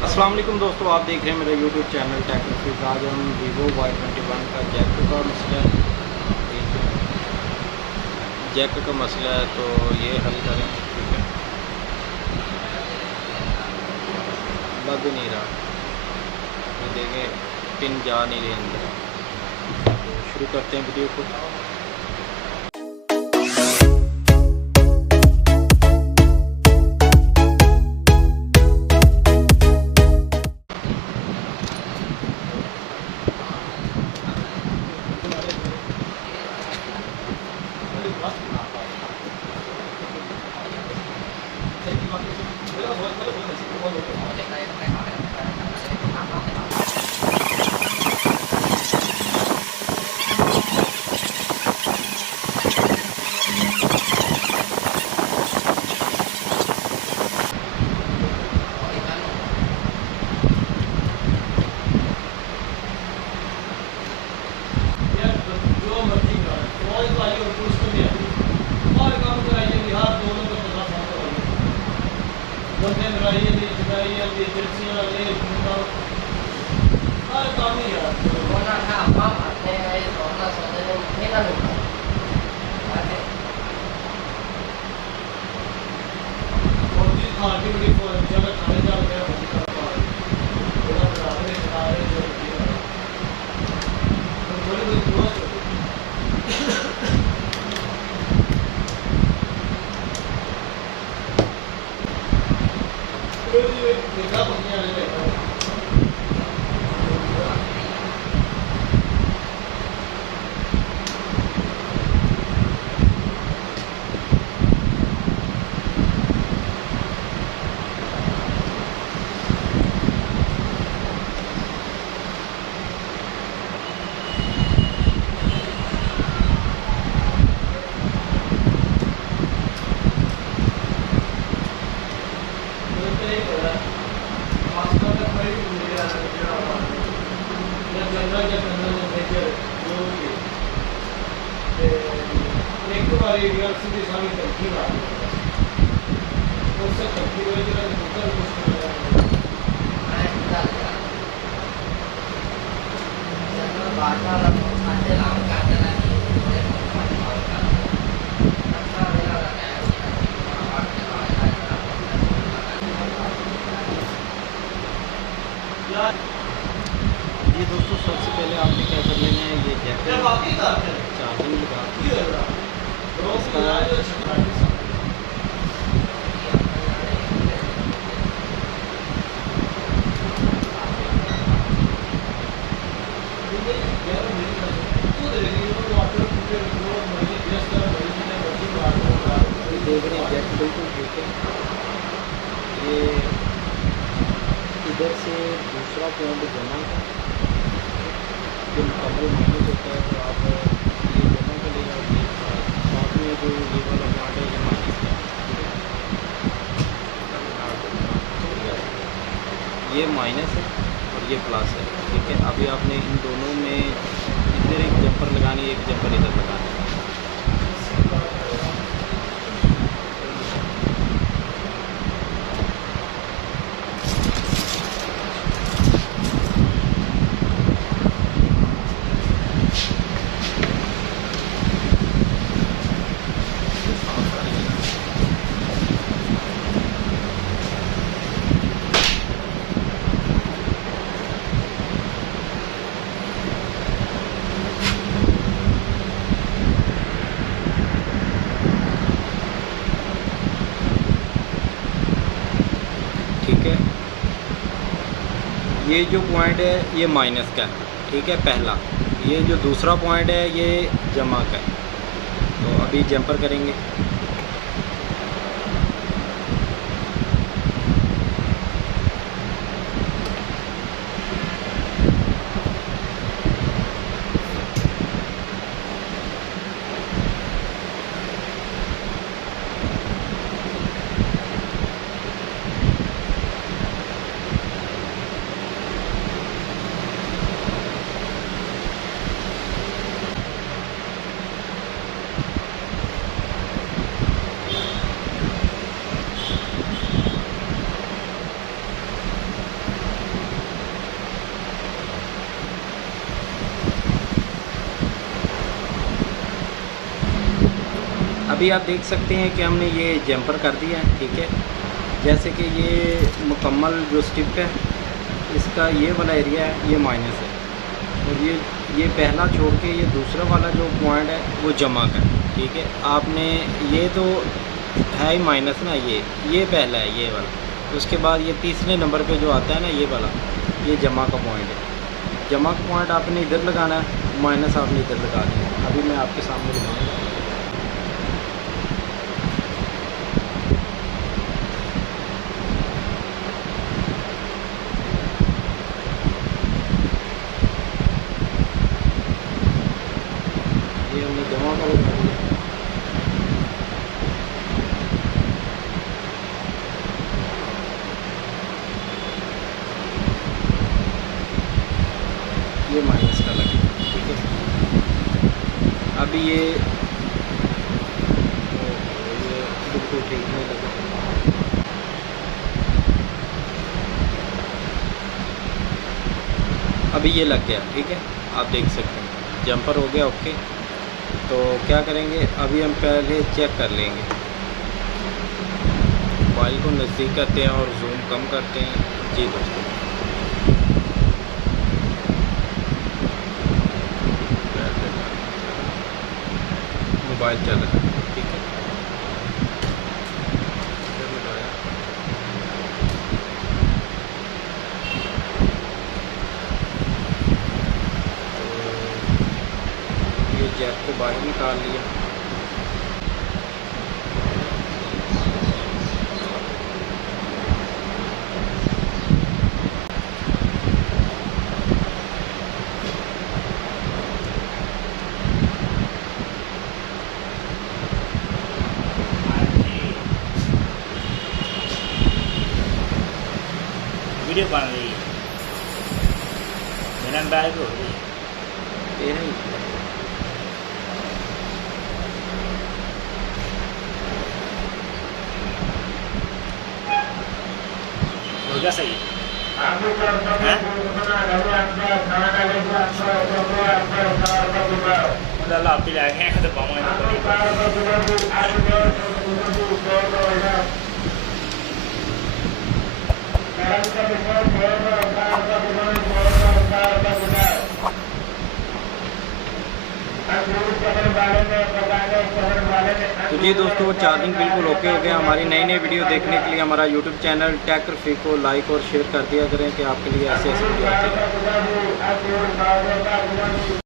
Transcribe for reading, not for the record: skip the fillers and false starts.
अस्सलाम वालेकुम दोस्तों, आप देख रहे हैं मेरा यूट्यूब चैनल टेक न्यूज़। आज हम वीवो Y21 का जैक का मसला है तो ये हल करें। ठीक है, लग नहीं रहा, ये देखें पिन जा नहीं रही अंदर। तो शुरू करते हैं वीडियो को। ये दोस्तों सबसे पहले आपने क्या कर लेना है, ये जैकेट चार्जिंग लगा देख रहे हैं जैक बिल्कुल ठीक है। ये इधर से दूसरा पॉइंट जमा है, जो मुकम्मल माइनस होता है, तो आप ये जमा कर लेगा। ये साथ में जो ये वाला पॉइंट है ये माइनस का, ये माइनस है और ये प्लस है। ठीक है, अभी आपने इन दोनों में इधर एक जंपर लगानी है, एक जंपर इधर लगाना है। ठीक है, ये जो पॉइंट है ये माइनस का है। ठीक है, पहला ये जो दूसरा पॉइंट है ये जमा का है। तो अभी जंपर करेंगे। अभी आप देख सकते हैं कि हमने ये जंपर कर दिया है, ठीक है। जैसे कि ये मुकम्मल जो स्टिप है इसका ये वाला एरिया है, ये माइनस है, और ये पहला छोड़ के ये दूसरा वाला जो पॉइंट है वो जमा का है, ठीक है। आपने ये तो है ही माइनस ना, ये पहला है ये वाला, उसके बाद ये तीसरे नंबर पे जो आता है ना ये वाला, ये जमा का पॉइंट है। जमा का पॉइंट आपने इधर लगाना है, माइनस आपने इधर लगा देना। अभी मैं आपके सामने लगाऊंगा। ये हमने जमा का लगा दिया। ये माइनस का लगे, ठीक है। अभी ये बिल्कुल ठीक नहीं लगा। अभी ये लग गया, ठीक है, आप देख सकते हैं जंपर हो गया ओके। तो क्या करेंगे, अभी हम पहले चेक कर लेंगे। मोबाइल को नज़दीक करते हैं और जूम कम करते हैं। जी दोस्तों, मोबाइल चल रहा है, ठीक है। तो ये जैक को बाहर निकाल लिया। वीडियो बन रही है, मेरा बैग हो रही है। ये नहीं हो गया सही मतलब आप भी लाए हैं तो तो जी दोस्तों, चार्जिंग बिल्कुल ओके हो गया। हमारी नई नई वीडियो देखने के लिए हमारा यूट्यूब चैनल टेक रफीक को लाइक और शेयर कर दिया करें कि आपके लिए ऐसे ऐसे वीडियो आते हैं।